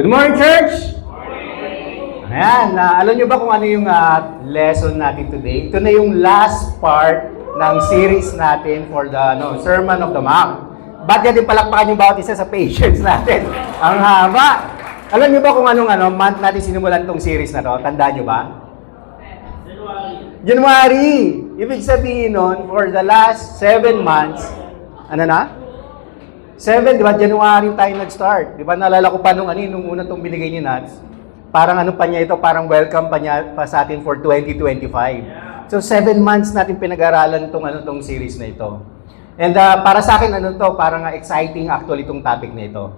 Good morning, church! Ayan, alam nyo ba kung ano yung lesson natin today? Ito na yung last part ng series natin for the Sermon of the Mount. Ba't natin palakpakan yung bawat isa sa patience natin? Ang haba! Alam nyo ba kung anong month natin sinimulan tong series na to? Tandaan nyo ba? January! Ibig sabihin nun, for the last 7 months, ano na? 7, di ba? January tayo nag-start. Di ba? Naalala ko pa nung una itong binigay ni Nats. Parang ano pa niya ito, parang welcome pa niya pa sa atin for 2025. So 7 months natin pinag-aralan tong series na ito. And para sa akin parang exciting actually itong topic na ito.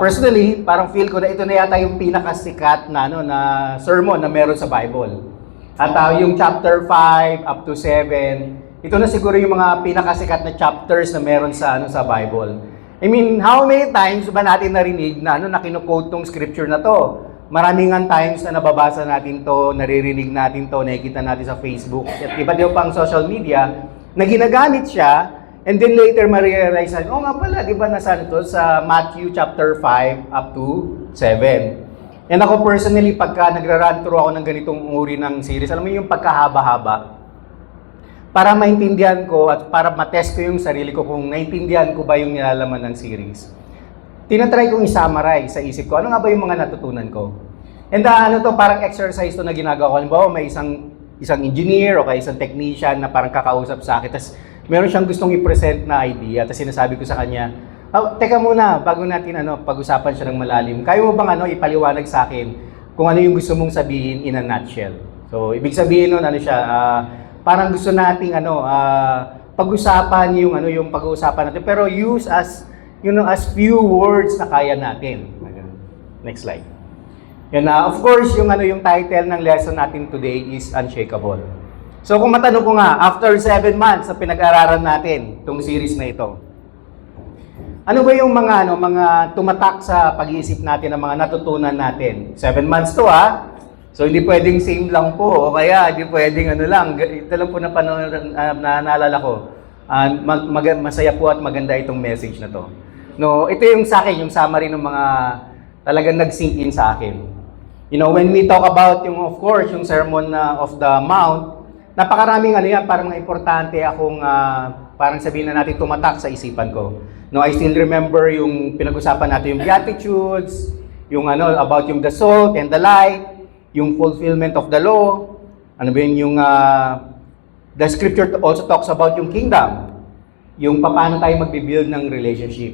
Personally, parang feel ko na ito na yata yung pinakasikat na na sermon na meron sa Bible. At yung chapter 5 up to 7, ito na siguro yung mga pinakasikat na chapters na meron sa sa Bible. I mean, how many times ba natin narinig na na kinu-quote tong scripture na to? Maraming times na nababasa natin to, naririnig natin to, nakikita natin sa Facebook, at iba din pang social media, na ginagamit siya, and then later ma-realize natin, nga pala, di ba nasa to sa Matthew chapter 5 up to 7. And ako personally, pagka nagra-run through ako ng ganitong uri ng series, alam mo yung pagkahaba-haba, para maintindihan ko at para matest ko yung sarili ko kung naintindihan ko ba yung nilalaman ng series. Tinatry kong i-summarize sa isip ko, ano nga ba yung mga natutunan ko? And parang exercise to na ginagawa ko. Halimbawa, may isang engineer o kaya isang technician na parang kakausap sa akin, tapos meron siyang gustong i-present na idea, tapos sinasabi ko sa kanya, teka muna, bago natin pag-usapan siya ng malalim, kaya mo bang ipaliwanag sa akin kung ano yung gusto mong sabihin in a nutshell? So, ibig sabihin nun, parang gusto nating pag-usapan yung pag-uusapan natin, pero use as few words na kaya natin. Next slide. Yan, of course, yung title ng lesson natin today is Unshakable. So kung matanong ko nga, after 7 months na pinag-aralan natin itong series na ito, ano ba yung mga tumatak sa pag-iisip natin, ng mga natutunan natin? 7 months to So hindi pwedeng same lang po, o kaya hindi pwedeng lang. Ito lang po na naalala ko. Masaya po at maganda itong message na to. Ito yung sa akin, yung summary ng mga talagang nag-sink in sa akin. When we talk about of course, yung Sermon of the Mount, napakaraming parang importante akong parang sabihin na natin tumatak sa isipan ko. I still remember yung pinag-usapan natin yung Beatitudes, yung about yung the salt and the light, yung fulfillment of the law, the scripture also talks about yung kingdom, yung paano tayo magbibuild ng relationship.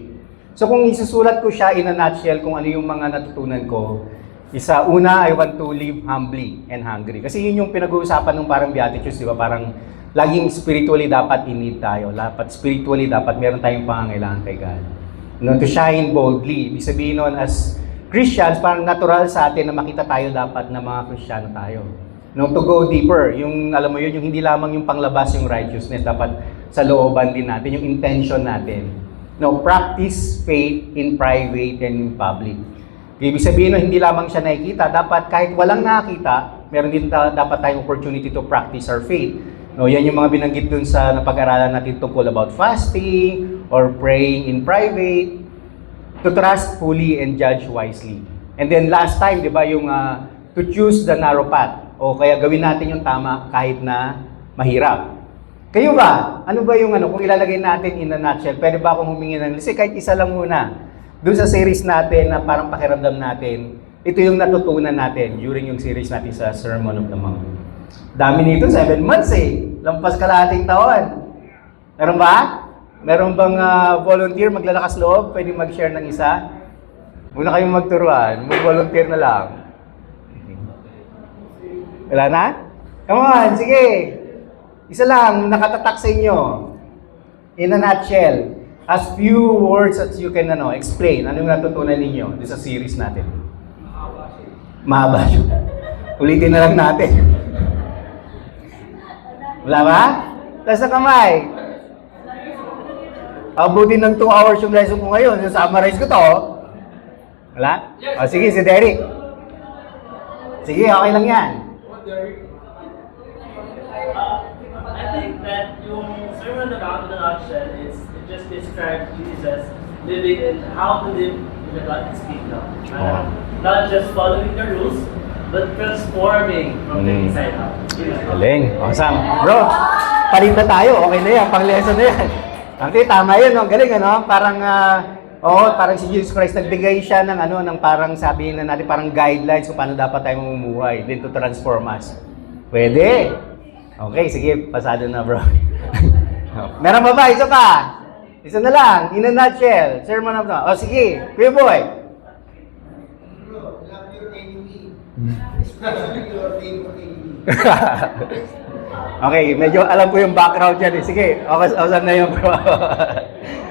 So kung isusulat ko siya in a nutshell kung ano yung mga natutunan ko, una, I want to live humbly and hungry. Kasi yun yung pinag-uusapan ng parang Beatitudes, di ba? Parang laging spiritually dapat in need tayo. Spiritually dapat meron tayong pangangailangan kay God. To shine boldly. Ibig sabihin nun, as Christians, parang natural sa atin na makita tayo dapat na mga Kristiyano tayo. To go deeper, yung alam mo yun, yung hindi lamang yung panglabas yung righteousness, dapat sa looban din natin, yung intention natin. Practice faith in private and in public. Ibig sabihin, hindi lamang siya nakikita, dapat kahit walang nakakita, meron din dapat tayong opportunity to practice our faith. Yan yung mga binanggit dun sa napag-aralan natin tungkol about fasting or praying in private, to trust fully and judge wisely. And then last time, di ba, yung to choose the narrow path. O kaya gawin natin yung tama kahit na mahirap. Kayo ba? Ano ba yung kung ilalagay natin in a nutshell, pwede ba akong humingi ng list? Kahit isa lang muna. Doon sa series natin na parang pakiramdam natin, ito yung natutunan natin during yung series natin sa Sermon of the Mount. Dami nito, 7 months Lampas kalahating taon. Meron ba? Meron bang volunteer, maglalakas loob? Pwede mag-share ng isa? Muna kayong magturuan. Mag-volunteer na lang. Wala na? Come on, sige. Isa lang, nakatatak sa inyo. In a nutshell. As few words as you can explain. Ano yung natutunan ninyo sa series natin? Mahaba siya. Ulitin na lang natin. Wala ba? Taas na kamay. Abutin ng 2 hours yung lesson ko ngayon. Summarize ko to. Wala? Sige, si Derek. Sige, okay lang yan. I think that yung Sermon on the Mount in a nutshell is it just describes Jesus living and how to live in the God's kingdom. Oh. Not just following the rules, but transforming from the inside out. Galing. Awesome. Bro, palit na tayo. Okay na yan. Pang-lesson na yan. Okay, tama yun. Ang galing, ano? Parang, parang si Jesus Christ, nagbigay siya ng, ng parang sabihin na natin, parang guidelines kung paano dapat tayo mamumuhay. Then to transform us. Pwede. Okay, sige. Pasado na, bro. Meron ba ba? Isa pa. Isa na lang. In a nutshell. Sermon of the... sige. Kuya boy. Bro, love your enemy. Especially your favorite enemy. Okay, medyo alam ko yung background yan eh. Sige, awesome na yun bro.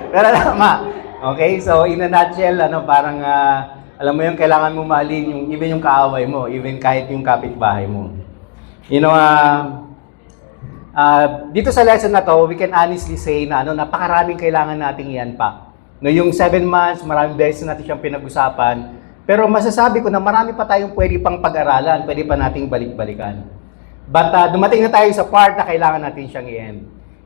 Pero tama. Okay, so in a nutshell, parang alam mo yung kailangan mo mahalin yung even yung kaaway mo, even kahit yung kapitbahay mo. Dito sa lesson na to, we can honestly say na napakaraming kailangan nating yan pa. No, yung 7 months, maraming beses natin siyang pinag-usapan. Pero masasabi ko na marami pa tayong pwede pang pag-aralan, pwede pa nating balik-balikan. But dumating na tayo sa part na kailangan natin siyang i-end.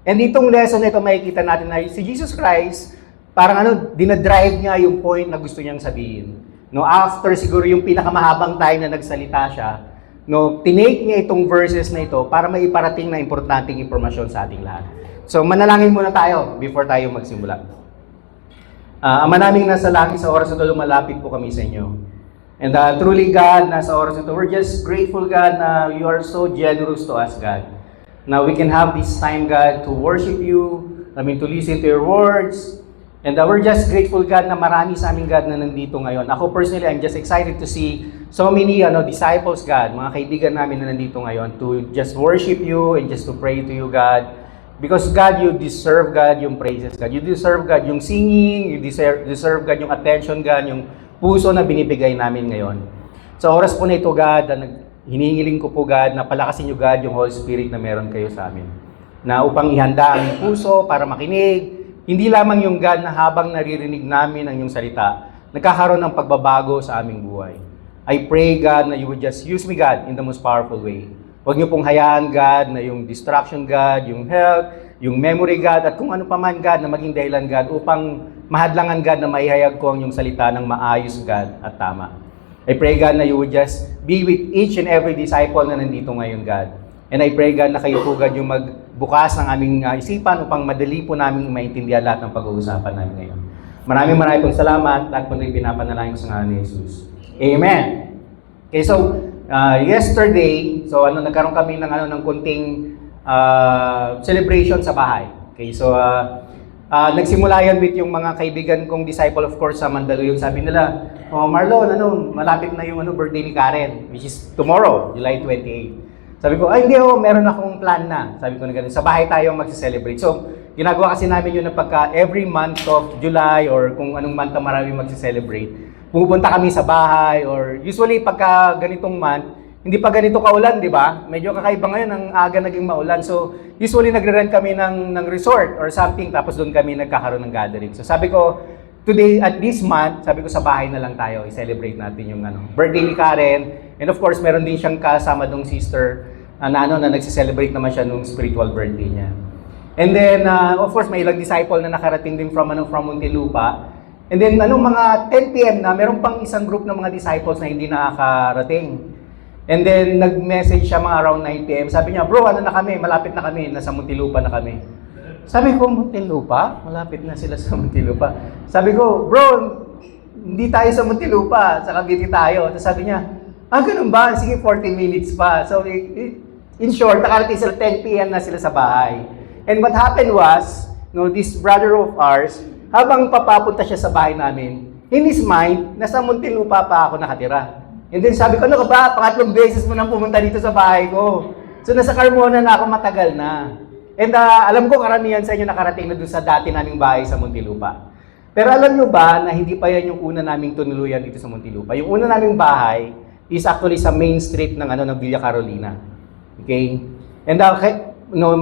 And itong lesson na ito, makikita natin na si Jesus Christ, parang dinadrive niya yung point na gusto niyang sabihin. No, after siguro yung pinakamahabang time na nagsalita siya, no, tinake niya itong verses na ito para maiparating na importanteng impormasyon sa ating lahat. So manalangin muna tayo before tayo magsimula. Ama naming nasa langit, sa oras na ito, lumalapit po kami sa inyo. And truly, God, nasa oras na ito, we're just grateful, God, na you are so generous to us, God. Now we can have this time, God, to worship you, to listen to your words. And we're just grateful, God, na marami sa amin, God, na nandito ngayon. Ako personally, I'm just excited to see so many disciples, God, mga kaibigan namin na nandito ngayon, to just worship you and just to pray to you, God. Because God, you deserve, God, yung praises, God. You deserve, God, yung singing. You deserve, God, yung attention, God, yung puso na binibigay namin ngayon. Sa oras po na ito, God, hinihingiling ko po, God, na palakasin niyo, God, yung Holy Spirit na meron kayo sa amin. Na upang ihanda ang puso para makinig. Hindi lamang yung, God, na habang naririnig namin ang iyong salita, nagkakaroon ng pagbabago sa aming buhay. I pray, God, na you would just use me, God, in the most powerful way. Huwag niyo pong hayaan, God, na yung distraction, God, yung health, yung memory, God, at kung ano pa man, God, na maging dahilan, God, upang mahadlangan, God, na maihayag ko ang yung salita ng maayos, God, at tama. I pray, God, na you would just be with each and every disciple na nandito ngayon, God. And I pray, God, na kayo po, God, yung magbukas ng aming isipan upang madali po namin maintindihan lahat ng pag-uusapan namin ngayon. Maraming pong salamat. Lahat po rin pinapanalangin ko sa ngalan ni Jesus. Amen. Okay, so, yesterday, nagkaroon kami ng konting celebration sa bahay. Okay, so nagsimula yan with yung mga kaibigan kong disciple, of course, sa Mandaluyong. Sabi nila, Marlon, malapit na yung birthday ni Karen, which is tomorrow, July 28. Sabi ko, hindi meron akong plan na. Sabi ko na ganun, sa bahay tayo magsi-celebrate. So, ginagawa kasi namin yun na pagka every month of July or kung anong month na marami magsi-celebrate, pupunta kami sa bahay or usually pagka ganitong month, hindi pa ganito kaulan, di ba? Medyo kakaiba ngayon, ang aga naging maulan. So, usually nagre-rent kami ng resort or something, tapos doon kami nagkakaroon ng gathering. So, sabi ko, today, at this month, sabi ko sa bahay na lang tayo, i-celebrate natin yung birthday ni Karen. And of course, meron din siyang kasama dong sister na nagsi-celebrate naman siya nung spiritual birthday niya. And then, of course, may ilang disciple na nakarating din from Muntinlupa. And then, mga 10 p.m. na, meron pang isang group ng mga disciples na hindi nakakarating. And then, nag-message siya mga around 9 p.m. Sabi niya, bro, na kami? Malapit na kami. Nasa Muntinlupa na kami. Sabi ko, Muntinlupa? Malapit na sila sa Muntinlupa. Sabi ko, bro, hindi tayo sa Muntinlupa. Sa Cavite tayo. Tapos sabi niya, ganun ba? Sige, 40 minutes pa. So, in short, nakarating sila 10 p.m. na sila sa bahay. And what happened was, this brother of ours, habang papapunta siya sa bahay namin, in his mind, nasa Muntinlupa pa ako nakatira. And then sabi ko, ano ka ba? Pangatlong beses mo nang pumunta dito sa bahay ko. So nasa Carmona na ako, matagal na. And alam ko karamihan sa inyo nakarating na doon sa dati naming bahay sa Muntinlupa. Pero alam nyo ba na hindi pa yan yung una naming tunuluyan dito sa Muntinlupa? Yung una naming bahay is actually sa main street ng Villa Carolina. Okay? And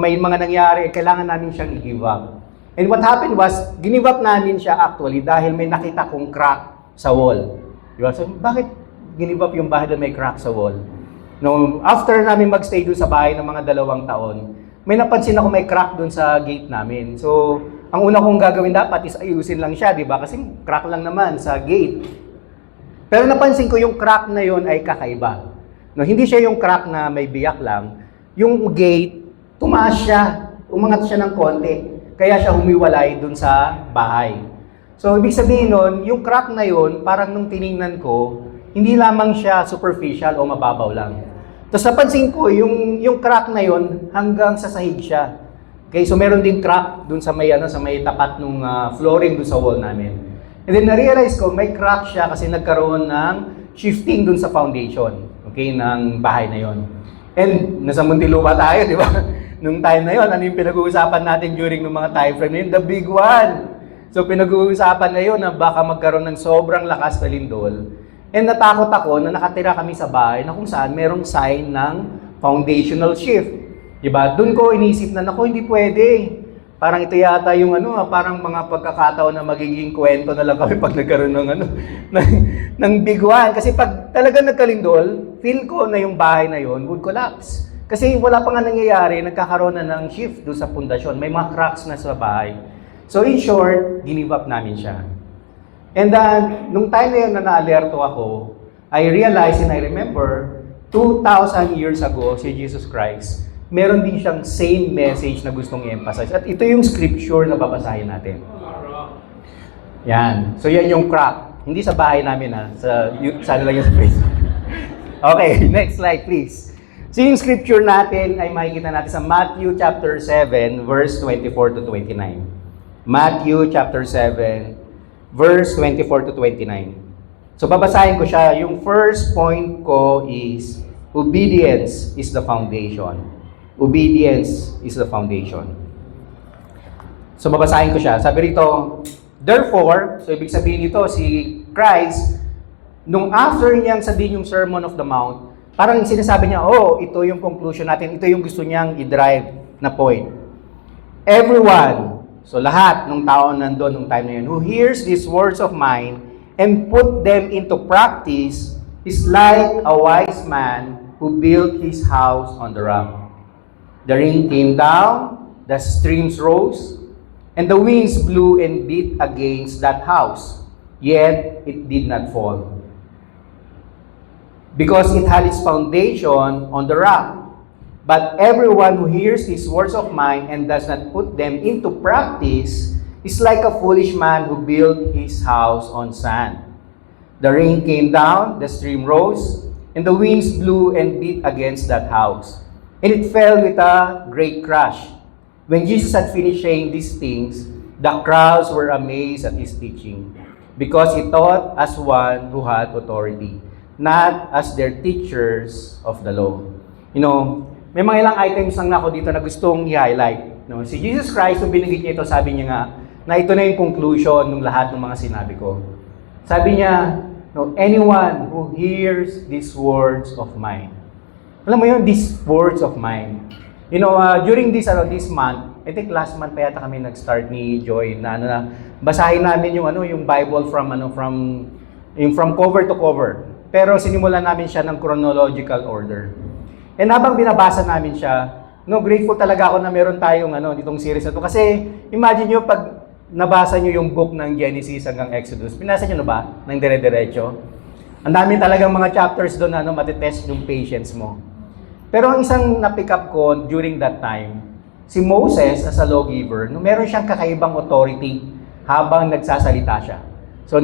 may mga nangyari, kailangan namin siyang i-give up. And what happened was, give up namin siya actually dahil may nakita kong crack sa wall. Diba? So, bakit give up yung bahay na may crack sa wall? After namin magstay doon sa bahay ng mga 2 taon, may napansin ako may crack doon sa gate namin. So, ang una kong gagawin dapat is ayusin lang siya, di ba? Kasi crack lang naman sa gate. Pero napansin ko yung crack na yon ay kakaiba. No, hindi siya yung crack na may biyak lang. Yung gate, tumaas siya, umangat siya ng konti. Kaya siya humiwalay dun sa bahay. So, ibig sabihin nun, yung crack na yon, parang nung tiningnan ko, hindi lamang siya superficial o mababaw lang. Tapos napansin ko, yung crack na yon hanggang sa sahig siya. Okay, so meron din crack dun sa may tapat nung flooring dun sa wall namin. And then na-realize ko, may crack siya kasi nagkaroon ng shifting dun sa foundation, okay, ng bahay na yon. And nasa Muntinlupa tayo, di ba? Nung time na yon, ano yung pinag-uusapan natin during ng mga time frame na yun? The big one. So pinag-uusapan na yun na baka magkaroon ng sobrang lakas na lindol. And natakot ako na nakatira kami sa bahay na kung saan merong sign ng foundational shift. Diba? Doon ko inisip na, naku, hindi pwede. Parang ito yata yung parang mga pagkakataon na magiging kwento na lang kami pag nagkaroon ng big one. Kasi pag talaga nagkalindol, feel ko na yung bahay na yon would collapse. Kasi wala pa nga nangyayari, nagkakaroon na ng shift doon sa pundasyon. May mga cracks na sa bahay. So in short, give up namin siya. And then, nung time na yun na na-alerto ako, I realized and I remember, 2,000 years ago, si Jesus Christ, meron din siyang same message na gustong i-emphasize. At ito yung scripture na babasahin natin. Yan. So yan yung crack. Hindi sa bahay namin sana lang yung sa Facebook. Okay, next slide please. So yung scripture natin ay makikita natin sa Matthew chapter 7, verse 24 to 29. Matthew chapter 7, verse 24 to 29. So babasahin ko siya. Yung first point ko is, obedience is the foundation. Obedience is the foundation. So babasahin ko siya. Sabi rito, therefore, so ibig sabihin nito, si Christ, nung after niyang sabihin yung Sermon of the Mount, parang sinasabi niya, oh, ito yung conclusion natin, ito yung gusto niyang i-drive na point. Everyone, so lahat ng tao nandun nung time na yun, who hears these words of mine and put them into practice is like a wise man who built his house on the rock. The rain came down, the streams rose, and the winds blew and beat against that house, yet it did not fall, because it had its foundation on the rock. But everyone who hears these words of mine and does not put them into practice is like a foolish man who built his house on sand. The rain came down, the stream rose, and the winds blew and beat against that house, and it fell with a great crash. When Jesus had finished saying these things, the crowds were amazed at his teaching, because he taught as one who had authority, not as their teachers of the law. You know, may mga ilang items lang na ako dito na gustong i-highlight. No? Si Jesus Christ, nung binigit niya ito, sabi niya nga, na ito na yung conclusion ng lahat ng mga sinabi ko. Sabi niya, no, anyone who hears these words of mine. Alam mo yun, these words of mine. You know, during this month, I think last month pa yata kami nag-start ni Joy na basahin namin yung Bible from cover to cover. Pero sinimulan namin siya ng chronological order. And habang binabasa namin siya, no, grateful talaga ako na meron tayong ditong series na to. Kasi imagine nyo pag nabasa nyo yung book ng Genesis hanggang Exodus, pinasa nyo na ba ng dire-diretso? Ang dami talagang mga chapters doon na matitest yung patience mo. Pero ang isang na-pick up ko during that time, si Moses as a lawgiver, no, meron siyang kakaibang authority habang nagsasalita siya. So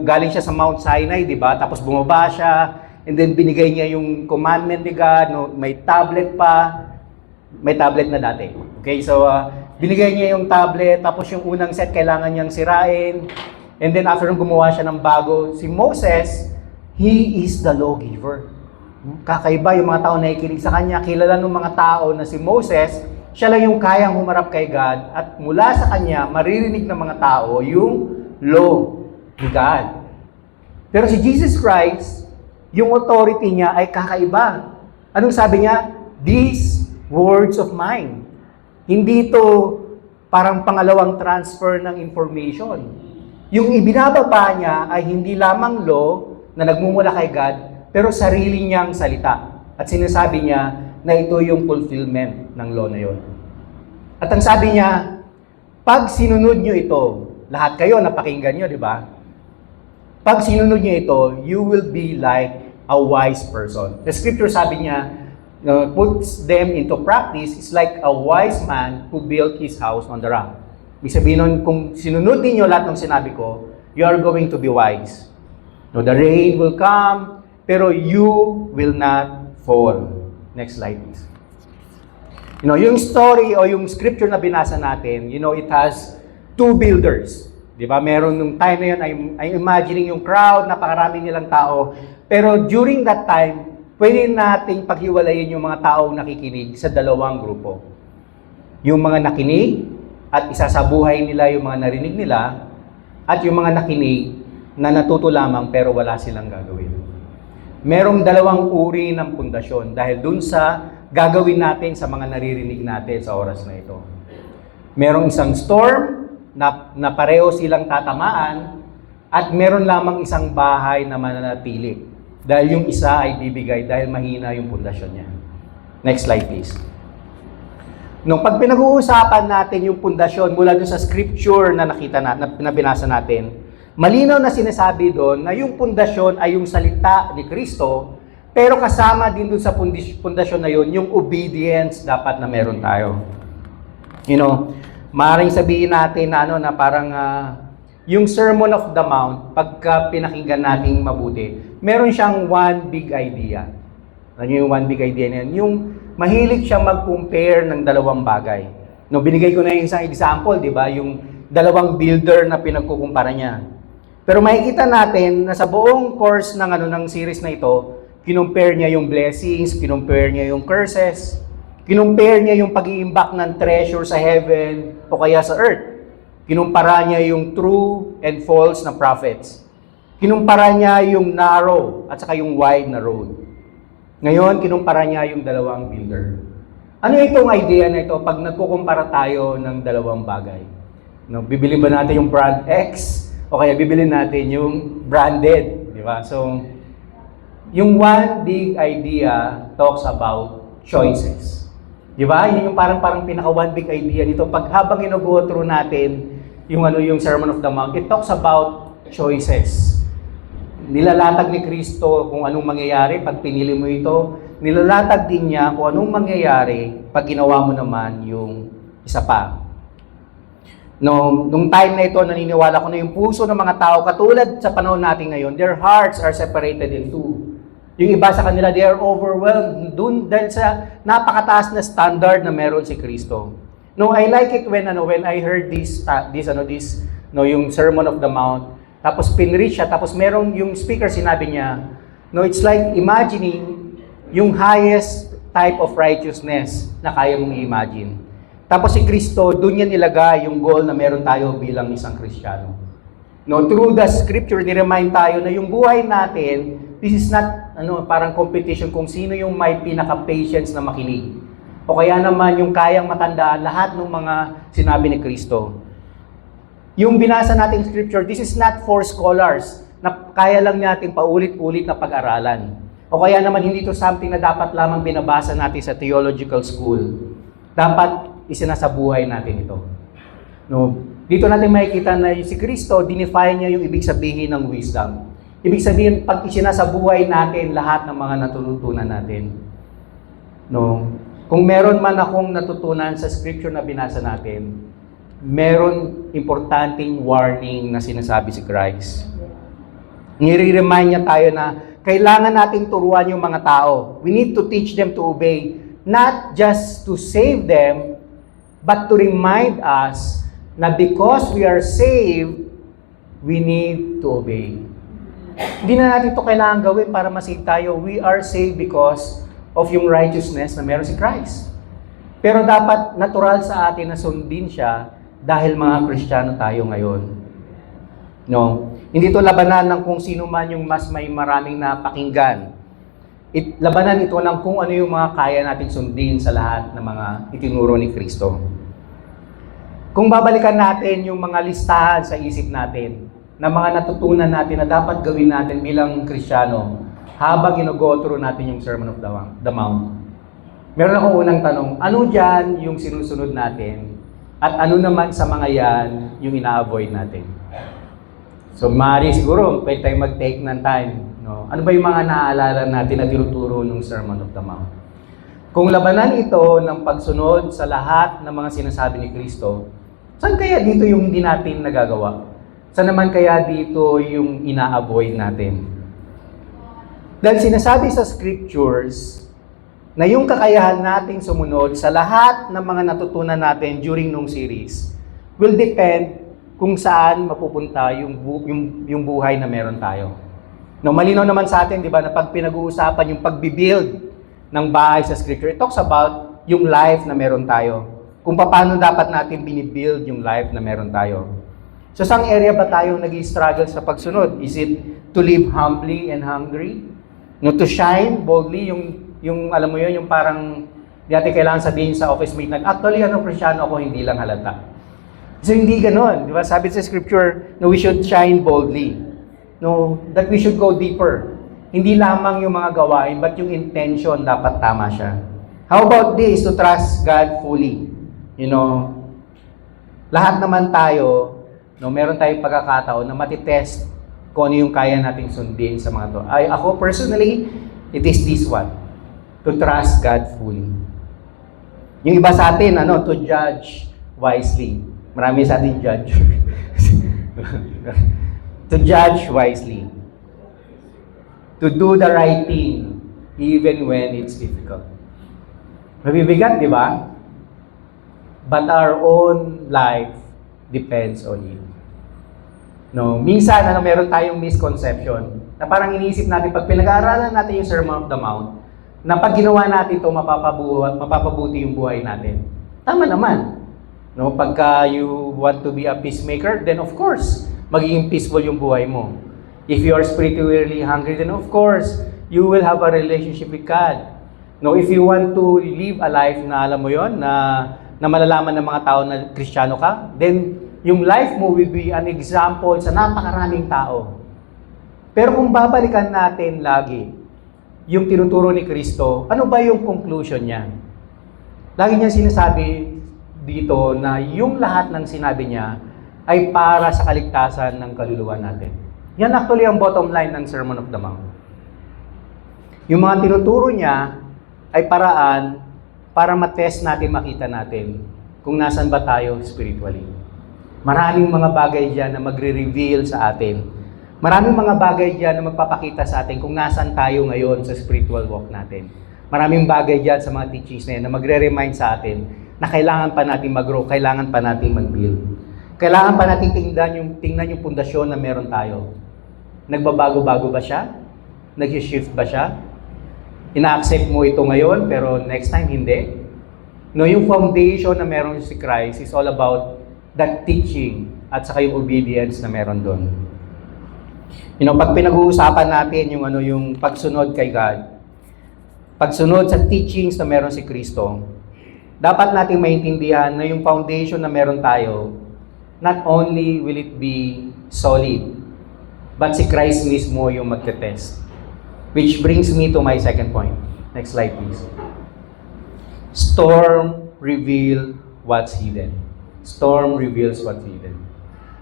galing siya sa Mount Sinai, di ba? Tapos bumaba siya, and then binigay niya yung commandment ni God, no, may tablet pa, may tablet na dati. Okay, so binigay niya yung tablet, tapos yung unang set kailangan niyang sirain, and then after gumawa siya ng bago, si Moses, he is the lawgiver. Kakaiba yung mga tao na nakikinig sa kanya, kilala ng mga tao na si Moses, siya lang yung kayang humarap kay God, at mula sa kanya, maririnig ng mga tao yung law ni God. Pero si Jesus Christ, yung authority niya ay kakaiba. Anong sabi niya? These words of mine. Hindi ito parang pangalawang transfer ng information. Yung ibinababa niya ay hindi lamang law na nagmumula kay God, pero sarili niyang salita. At sinasabi niya na ito yung fulfillment ng law na yon. At ang sabi niya, Pag sinunod nyo ito, lahat kayo napakinggan nyo, di ba? Pag sinunod nyo ito, you will be like a wise person. The scripture sabi niya, puts them into practice is like a wise man who built his house on the rock. Ibig sabihin nun, kung sinunod ninyo lahat ng sinabi ko, you are going to be wise. No, the rain will come, pero you will not fall. Next slide, please. Yung story o yung scripture na binasa natin, it has two builders. Di ba? Meron nung time na yun, I'm imagining yung crowd, napakarami nilang tao. Pero during that time, pwede nating paghiwalayin yung mga taong nakikinig sa dalawang grupo. Yung mga nakinig, at isasabuhay nila yung mga narinig nila, at yung mga nakinig na natuto lamang pero wala silang gagawin. Merong dalawang uri ng pundasyon dahil dun sa gagawin natin sa mga naririnig natin sa oras na ito. Merong isang storm na pareho silang tatamaan at meron lamang isang bahay na mananatili dahil yung isa ay bibigay dahil mahina yung pundasyon niya. Next slide please. Nung pag pinag-uusapan natin yung pundasyon mula dun sa scripture na nakita na binasa natin, malinaw na sinasabi doon na yung pundasyon ay yung salita ni Kristo, pero kasama din doon sa pundasyon na yun, yung obedience dapat na meron tayo. Maaaring sabihin natin na parang yung Sermon of the Mount, pagka pinakinggan natin mabuti, meron siyang one big idea. Ano yung one big idea na yun? Yung mahilig siyang mag-compare ng dalawang bagay. Binigay ko na yung isang example, di ba? Yung dalawang builder na pinagkukumpara niya. Pero makikita natin na sa buong course ng series na ito, kinumpare niya yung blessings, kinumpare niya yung curses, kinumpare niya yung pag-iimbak ng treasure sa heaven o kaya sa earth. Kinumpara niya yung true and false na prophets. Kinumpara niya yung narrow at saka yung wide na road. Ngayon, kinumpara niya yung dalawang builder. Ano itong idea na ito pag nagkukumpara tayo ng dalawang bagay? Bibili ba natin yung brand X o kaya bibili natin yung branded? Di ba? So, yung one big idea talks about choices. Di ba? Yun yung parang pinaka one big idea nito. Pag habang go through natin yung Sermon of the Mount, it talks about choices. Nilalatag ni Kristo kung anong mangyayari pag pinili mo ito. Nilalatag din niya kung anong mangyayari pag ginawa mo naman yung isa pa. Nung time na ito, naniniwala ko na yung puso ng mga tao, katulad sa panahon natin ngayon, their hearts are separated in two. Yung iba sa kanila, they are overwhelmed dun dahil sa napakataas na standard na meron si Kristo. I like it when I heard yung Sermon of the Mount. Tapos pinreach siya, tapos merong yung speaker sinabi niya, it's like imagining yung highest type of righteousness na kaya mong i-imagine. Tapos si Kristo, doon niya nilagay yung goal na meron tayo bilang isang Kristiyano. Through the scripture, ni-remind tayo na yung buhay natin, this is not parang competition kung sino yung may pinaka-patience na makinig. O kaya naman yung kayang matandaan lahat ng mga sinabi ni Kristo. Yung binasa nating scripture, this is not for scholars na kaya lang natin paulit-ulit na pag-aralan. O kaya naman hindi to something na dapat lamang binabasa natin sa theological school. Dapat isinasabuhay natin ito. Dito natin makikita na si Kristo, dinefine niya yung ibig sabihin ng wisdom. Ibig sabihin, pag isinasabuhay natin lahat ng mga natutunan natin. Kung meron man akong natutunan sa scripture na binasa natin, meron importanteng warning na sinasabi si Christ. Nire-remind niya tayo na kailangan nating turuan yung mga tao. We need to teach them to obey, not just to save them, but to remind us na because we are saved, we need to obey. Hindi na natin ito kailangan gawin para masave tayo. We are saved because of yung righteousness na meron si Christ. Pero dapat natural sa atin na sundin siya dahil mga Kristiyano tayo ngayon. Hindi ito labanan ng kung sino man yung mas may maraming napakinggan. Labanan ito ng kung ano yung mga kaya nating sundin sa lahat ng mga itinuro ni Kristo. Kung babalikan natin yung mga listahan sa isip natin, na mga natutunan natin na dapat gawin natin bilang Kristiyano habang go through natin yung Sermon of the Mount. Meron akong unang tanong, ano dyan yung sinusunod natin At ano naman sa mga yan yung ina-avoid natin. So, maaari siguro, pwede tayong mag-take ng time. No? Ano ba yung mga naaalala natin na tinuturo ng Sermon of the Mount? Kung labanan ito ng pagsunod sa lahat ng mga sinasabi ni Kristo, saan kaya dito yung hindi natin nagagawa? Saan naman kaya dito yung ina-avoid natin? Dahil sinasabi sa Scriptures na yung kakayahan nating sumunod sa lahat ng mga natutunan natin during nung series will depend kung saan mapupunta yung buhay na meron tayo. No, malinaw naman sa atin, di ba, na pag pinag-uusapan yung pagbibuild ng bahay sa Scripture, it talks about yung life na meron tayo. Kung paano dapat natin binibuild yung life na meron tayo. So, saan area ba tayo nag-i-struggle sa pagsunod? Is it to live humbly and hungry? No, to shine boldly, yung alam mo yun, yung parang di natin kailangan sabihin sa office mate na, actually, Kristyano ako, hindi lang halata. So, hindi ganon. Di ba? Sabi sa Scripture, no, we should shine boldly. No, that we should go deeper. Hindi lamang yung mga gawain, but yung intention dapat tama siya. How about this? To trust God fully. You know, lahat naman tayo, no, meron tayong pagkakataon na matitest kung ano yung kaya nating sundin sa mga to. Ako personally, it is this one. To trust God fully. Yung iba sa atin, to judge wisely. Marami sa atin judge. To judge wisely. To do the right thing, even when it's difficult. Mabibigat, di ba? But our own life depends on it. No, minsan meron tayong misconception na parang iniisip natin pag pinag-aaralan natin yung Sermon of the Mount, na pag ginawa natin ito, mapapabuti yung buhay natin. Tama naman. No, pagka you want to be a peacemaker, then of course, magiging peaceful yung buhay mo. If you are spiritually hungry, then of course, you will have a relationship with God. No, if you want to live a life na alam mo yon, na malalaman ng mga tao na Kristiyano ka, then yung life mo will be an example sa napakaraming tao. Pero kung babalikan natin lagi yung tinuturo ni Kristo, ano ba yung conclusion niya? Lagi niya sinasabi dito na yung lahat ng sinabi niya ay para sa kaligtasan ng kaluluwa natin. Yan actually ang bottom line ng Sermon of the Mount. Yung mga tinuturo niya ay paraan para matest natin, makita natin kung nasan ba tayo spiritually. Maraming mga bagay dyan na magre-reveal sa atin. Maraming mga bagay dyan na magpapakita sa atin kung nasan tayo ngayon sa spiritual walk natin. Maraming bagay dyan sa mga teachings na yan na magre-remind sa atin na kailangan pa natin mag-grow, kailangan pa natin mag-build. Kailangan pa natin tingnan yung pundasyon na meron tayo. Nagbabago-bago ba siya? Nag-shift ba siya? Ina-accept mo ito ngayon, pero next time hindi? No, yung foundation na meron si Christ is all about that teaching at saka yung obedience na meron doon. Pag pinag-uusapan natin yung pagsunod kay God, pagsunod sa teachings na meron si Kristo, dapat nating maintindihan na yung foundation na meron tayo, not only will it be solid, but si Christ mismo yung magte-test. Which brings me to my second point. Next slide, please. Storm reveal what's hidden. Storm reveals what's hidden.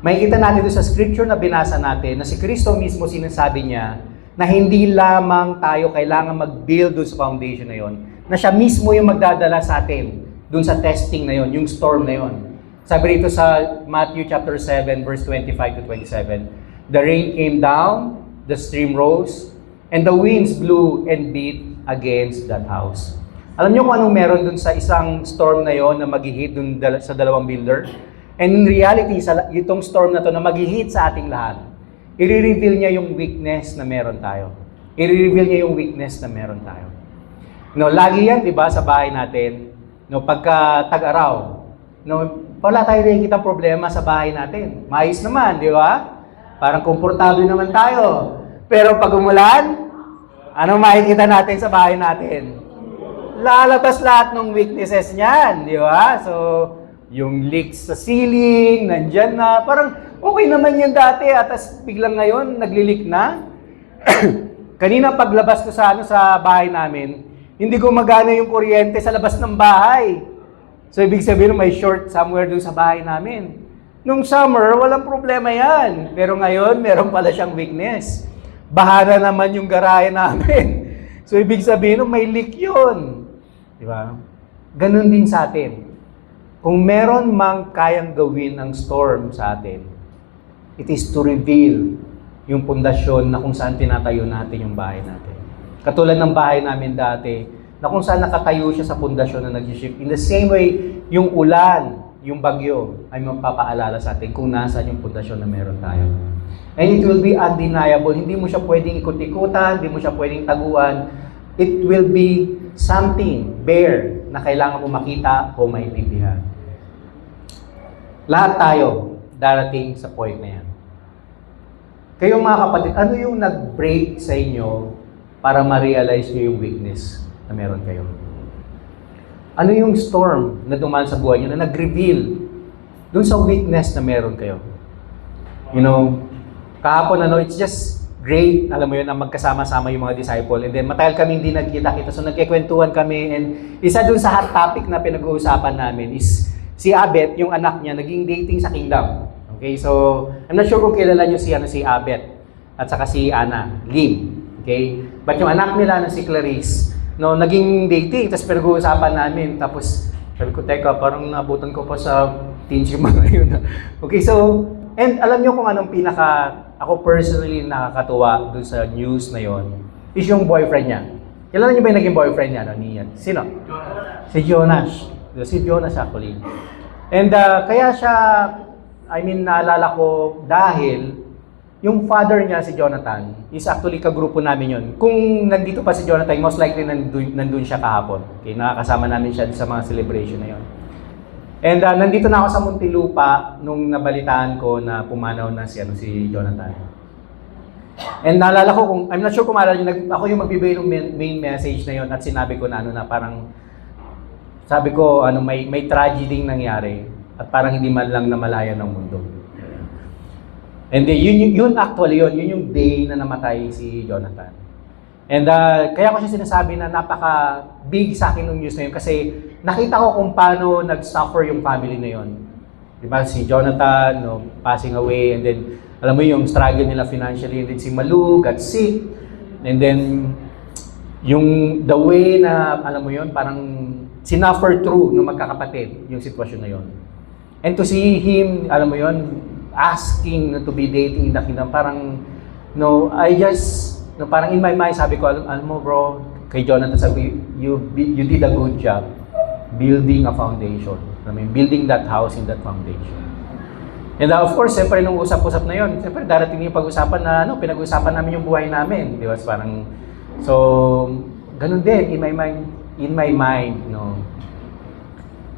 Makikita natin ito sa scripture na binasa natin na si Kristo mismo sinasabi niya na hindi lamang tayo kailangan mag-build dun sa foundation na yon, na siya mismo yung magdadala sa atin dun sa testing na yon, yung storm na yon. Sabi rito sa Matthew chapter 7 verse 25 to 27, the rain came down, the stream rose, and the winds blew and beat against that house. Alam niyo kung anong meron dun sa isang storm na yon na mag-hit dun sa dalawang builder? And in reality, itong storm na to na mag-hit sa ating lahat, i-reveal niya yung weakness na meron tayo. I-reveal niya yung weakness na meron tayo. No, lagi yan, di ba, sa bahay natin, no, pagka tag-araw, no, wala tayo nakikita problema sa bahay natin. Maayos naman, di ba? Parang komportable naman tayo. Pero pag umulan, anong makikita natin sa bahay natin? Lalabas lahat ng weaknesses niyan, di ba? So, yung leaks sa ceiling, nandyan na. Parang okay naman yan dati at biglang ngayon, nagli-leak na. Kanina paglabas ko sa bahay namin, hindi gumagana yung kuryente sa labas ng bahay. So, ibig sabihin, may short somewhere doon sa bahay namin. Nung summer, walang problema yan. Pero ngayon, meron pala siyang weakness. Bahana naman yung garahe namin. So, ibig sabihin, may leak yun. Di ba? Ganun din sa atin. Kung meron mang kayang gawin ng storm sa atin, it is to reveal yung pundasyon na kung saan tinatayo natin yung bahay natin. Katulad ng bahay namin dati, na kung saan nakatayo siya sa pundasyon na nag-shift. In the same way, yung ulan, yung bagyo, ay magpapaalala sa atin kung nasaan yung pundasyon na meron tayo. And it will be undeniable. Hindi mo siya pwedeng ikot-ikutan, hindi mo siya pwedeng taguan. It will be something bare na kailangan mo makita o maintindihan. Lahat tayo darating sa point na yan. Kayong mga kapatid, ano yung nag-break sa inyo para ma-realize nyo yung weakness na meron kayo? Ano yung storm na dumaan sa buhay nyo na nag-reveal dun sa weakness na meron kayo? You know, kahapon it's just great, alam mo yun, na magkasama-sama yung mga disciple. And then matagal kami hindi nagkita-kita. So nagkikwentuhan kami. And isa dun sa hot topic na pinag-uusapan namin is si Abet, yung anak niya, naging dating sa Kingdom. Okay, so I'm not sure kung kilala nyo si Abet at saka si Ana, Lim. Okay? But yung anak nila na si Clarice, no, naging dating, tapos pinag-uusapan namin. Tapos sabi ko, teka, parang naabutan ko pa sa teens yung mga yun. Okay, so, and alam nyo kung anong ako personally nakakatuwa dun sa news na yon is yung boyfriend niya. Kilala niyo ba yung naging boyfriend niya? No, niya? Sino? Si Jonas. Si Jonas actually. And kaya siya, naalala ko dahil yung father niya, si Jonathan, is actually kagrupo namin yun. Kung nandito pa si Jonathan, most likely nandun siya kahapon. Okay, nakakasama namin siya sa mga celebration na yun. And nandito na ako sa Muntinlupa nung nabalitaan ko na pumanaw na si Jonathan. And naalala ko, I'm not sure kung maalala nyo, ako yung magbibigay ng main message na yun at sinabi ko na na parang, sabi ko, may tragedy nangyari at parang hindi man lang namalaya ng mundo. And yun actually yun yung day na namatay si Jonathan. And kaya ko siya sinasabi na napaka-big sa akin ng news na yun kasi nakita ko kung paano nag-suffer yung family na yun. Diba? Si Jonathan, passing away, and then alam mo yung struggle nila financially, and then si Malu got sick, and then yung the way na, alam mo yun, parang sinuffer through ng magkakapatid yung sitwasyon na yun. And to see him, alam mo yun, asking to be dating in the Kingdom, parang, parang in my mind, sabi ko, alam mo bro, kay Jonathan, sabi, you did a good job building a foundation. Building that house in that foundation. And of course, siyempre, nung usap-usap na yun, siyempre, darating yung pag-usapan na, pinag-usapan namin yung buhay namin. Di ba? Parang, so, ganun din, in my mind,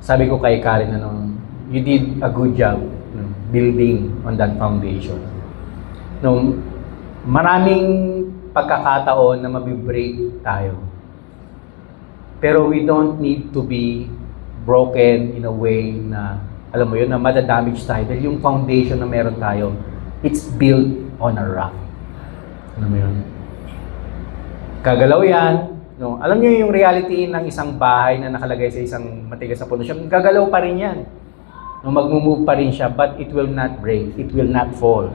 sabi ko kay Karen, you did a good job building on that foundation. Maraming pagkakataon na mabibreak tayo. Pero we don't need to be broken in a way na, alam mo yun, na madadamage tayo. Dahil yung foundation na meron tayo, it's built on a rock. Alam mo yun? Gagalaw yan. Alam niyo yung reality ng isang bahay na nakalagay sa isang matigas na pundasyon, gagalaw pa rin yan. Magmumove pa rin siya, but it will not break. It will not fall.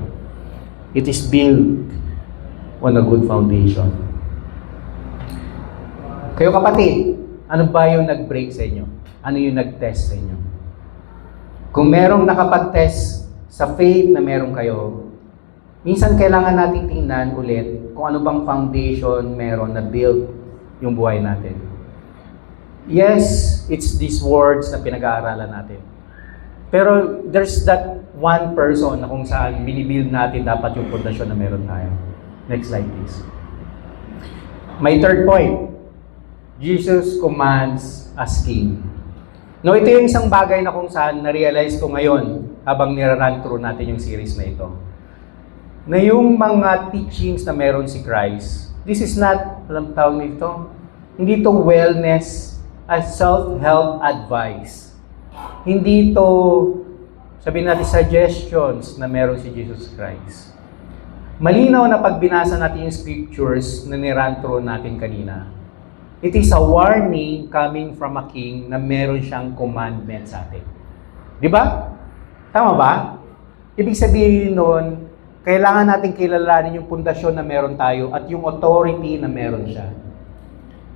It is built on a good foundation. Kayo kapatid, ano ba yung nag-break sa inyo? Ano yung nag-test sa inyo? Kung merong nakapag-test sa faith na meron kayo, minsan kailangan nating tingnan ulit kung ano bang foundation meron na build yung buhay natin. Yes, it's these words na pinag-aaralan natin. Pero there's that one person na kung saan binibuild natin dapat yung pundasyon na meron tayo. Next slide please. My third point, Jesus commands as King. Ito yung isang bagay na kung saan na-realize ko ngayon habang nirarun through natin yung series na ito. Na yung mga teachings na meron si Christ, this is not, alam tawag nito, hindi to wellness as self-help advice. Hindi to, sabihin natin, suggestions na meron si Jesus Christ. Malinaw na pag binasa natin yung scriptures na nirun through natin kanina, It is a warning coming from a king na meron siyang commandment sa atin. Di ba? Tama ba? Ibig sabihin nun, kailangan natin kilalanin yung pundasyon na meron tayo at yung authority na meron siya.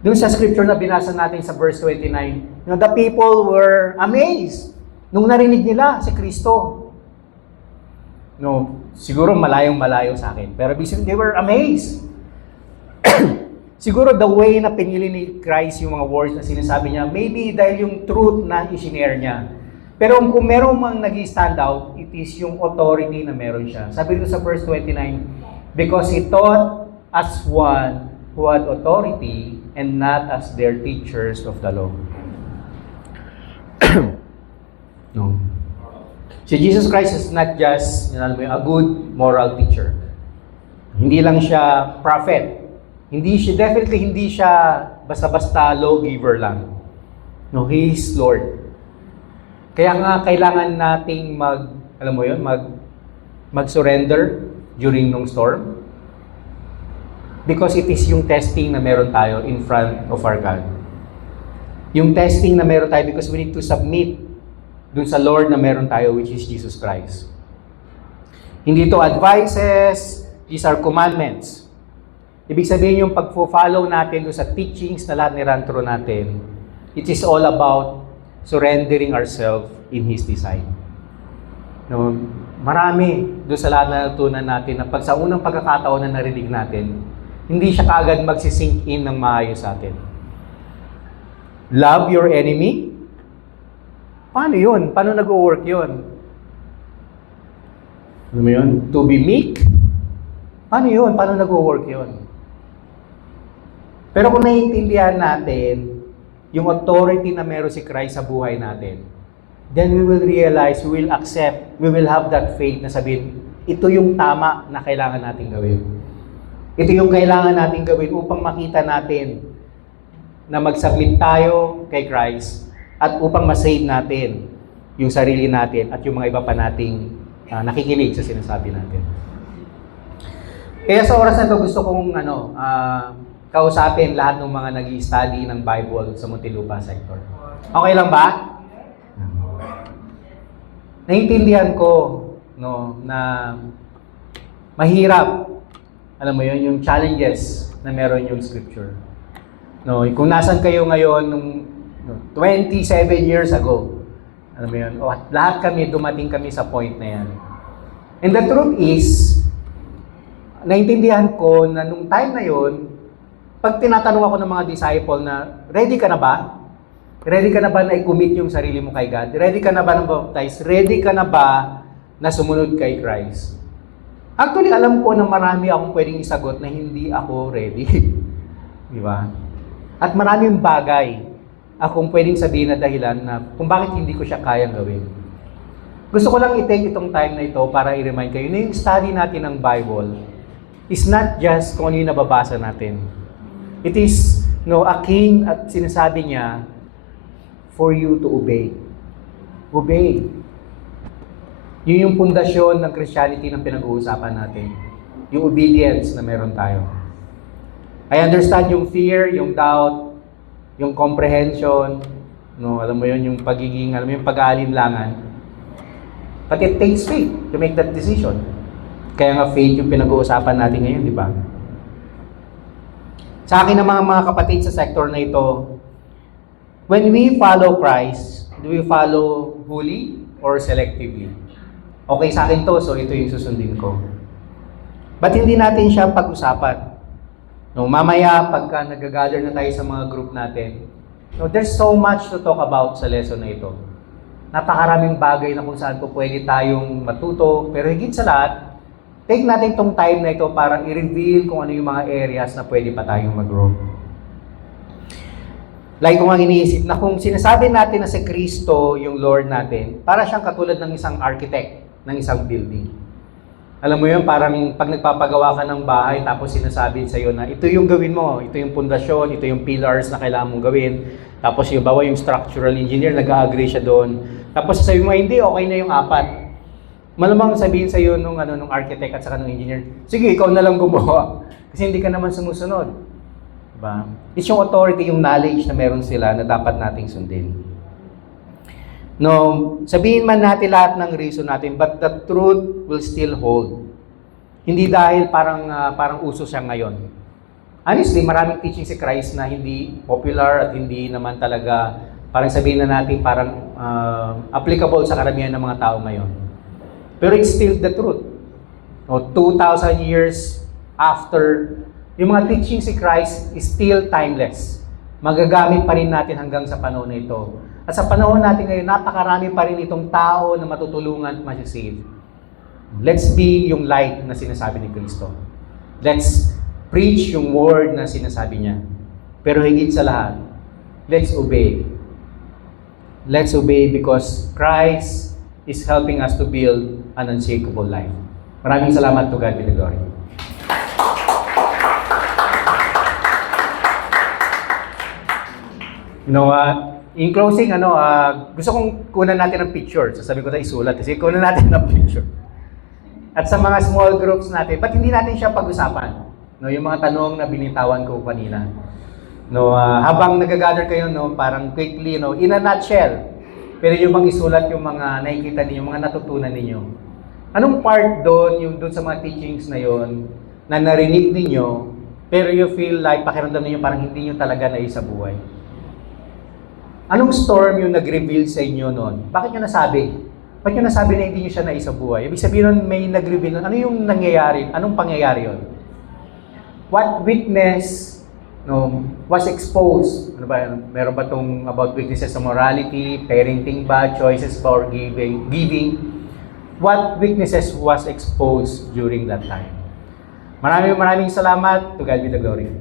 Doon sa scripture na binasa natin sa verse 29, the people were amazed nung narinig nila si Kristo. No, siguro malayong-malayo sa akin. Pero they were amazed. Siguro the way na pinili ni Christ yung mga words na sinasabi niya, maybe dahil yung truth na i-share niya. Pero kung meron mang nag-stand out, it is yung authority na meron siya. Sabi dito sa verse 29, because he taught as one who had authority and not as their teachers of the law. No. Si Jesus Christ is not just a good moral teacher. Hindi lang siya prophet. Definitely hindi siya basta-basta lawgiver lang. No, He is Lord. Kaya nga kailangan nating mag-surrender during nung storm. Because it is yung testing na meron tayo in front of our God. Yung testing na meron tayo because we need to submit dun sa Lord na meron tayo, which is Jesus Christ. Hindi to advices, these are commandments. Ibig sabihin yung pag-follow natin dun sa teachings na lahat ni-run-through natin, it is all about surrendering ourselves in His design. No, marami doon sa lahat na natutunan natin na pag sa unang pagkakataon na narinig natin, hindi siya kaagad magsisink in ng maayos sa atin. Love your enemy? Paano yun? Paano nag-work yun? Ano mo yun? To be meek? Paano yun? Paano nag-work yun? Pero kung naiintindihan natin yung authority na meron si Christ sa buhay natin, then we will realize, we will accept, we will have that faith na sabihin, ito yung tama na kailangan natin gawin. Ito yung kailangan natin gawin upang makita natin na mag-submit tayo kay Christ at upang masave natin yung sarili natin at yung mga iba pa nating nakikinig sa sinasabi natin. Kaya sa oras na ito, gusto kong kausapin lahat ng mga nag-i-study ng Bible sa Muntinlupa sector. Okay lang ba? Naiintindihan ko na mahirap, alam mo yun, yung challenges na meron yung scripture. Kung nasan kayo ngayon nung 27 years ago, alam mo yun, lahat kami, dumating kami sa point na yan. And the truth is, naiintindihan ko na nung time na yun, pag tinatanong ako ng mga disciple na, ready ka na ba? Ready ka na ba na i-commit yung sarili mo kay God? Ready ka na ba na baptize? Ready ka na ba na sumunod kay Christ? Actually, alam ko na marami akong pwedeng isagot na hindi ako ready. Di ba? At maraming bagay akong pwedeng sabihin na dahilan na kung bakit hindi ko siya kayang gawin. Gusto ko lang i-take itong time na ito para i-remind kayo na yung study natin ng Bible is not just kung ano yung nababasa natin. It is, a king at sinasabi niya, for you to obey. Obey. Yun yung pundasyon ng Christianity na pinag-uusapan natin. Yung obedience na meron tayo. I understand yung fear, yung doubt, yung comprehension, alam mo yun, yung pagiging, yung pag-aalinlangan. But it takes faith to make that decision. Kaya nga faith yung pinag-uusapan natin ngayon, di ba? Sa akin ng mga kapatid sa sector na ito, when we follow Christ, do we follow wholly or selectively? Okay sa akin to, so ito yung susundin ko. Ba't hindi natin siya pag-usapan? Mamaya, pagka nag-gather na tayo sa mga group natin, there's so much to talk about sa lesson na ito. Napakaraming bagay na kung saan po pwede tayong matuto, pero higit sa lahat, take natin tong time na ito para i-reveal kung ano yung mga areas na pwede pa tayong mag-grow. Like kung ang iniisip na kung sinasabi natin na si Kristo yung Lord natin, para siyang katulad ng isang architect ng isang building. Alam mo yun, parang pag nagpapagawa ka ng bahay tapos sinasabi sa iyo na ito yung gawin mo, ito yung pundasyon, ito yung pillars na kailangan mong gawin. Tapos yung bawa yung structural engineer, nag-agree siya doon. Tapos sabi mo, hindi, okay na yung 4. Malamang sabihin sa iyo nung architect at saka nung engineer, sige, ikaw na lang gumawa kasi hindi ka naman sumusunod. Diba? It's yung authority, yung knowledge na meron sila na dapat nating sundin. No, sabihin man natin lahat ng reason natin, but the truth will still hold. Hindi dahil parang uso siya ngayon. Honestly, maraming teaching si Christ na hindi popular at hindi naman talaga parang sabihin na natin parang applicable sa karamihan ng mga tao ngayon. Pero it's still the truth. No, 2,000 years after, yung mga teaching si Christ is still timeless. Magagamit pa rin natin hanggang sa panahon na ito. At sa panahon natin ngayon, napakarami pa rin itong tao na matutulungan at masisave. Let's be yung light na sinasabi ni Kristo. Let's preach yung word na sinasabi niya. Pero higit sa lahat, let's obey. Let's obey because Christ is helping us to build an unshakable life. Maraming salamat, to God be the glory. You know, in closing, gusto kong kunan natin ng picture. Sasabi ko tayo isulat. Kasi kunan natin ng picture. At sa mga small groups natin, ba't hindi natin siya pag-usapan? No, yung mga tanong na binitawan ko kanina. No, habang nag-gather kayo, no, parang quickly, no, in a nutshell, pero yung bang isulat yung mga nakikita ninyo, mga natutunan ninyo. Anong part doon, yung doon sa mga teachings na yon na narinig ninyo, pero you feel like pakiramdam ninyo parang hindi nyo talaga naisa buhay? Anong storm yung nag-reveal sa inyo noon? Bakit nyo nasabi? Bakit nyo nasabi na hindi nyo siya naisa buhay? Ibig sabihin nun, may nag-reveal. Ano yung nangyayari? Anong pangyayari yun? What weakness was exposed? Ano ba? Meron ba itong about weaknesses sa morality, parenting ba, choices for giving? What weaknesses was exposed during that time? Maraming salamat. To God be the glory.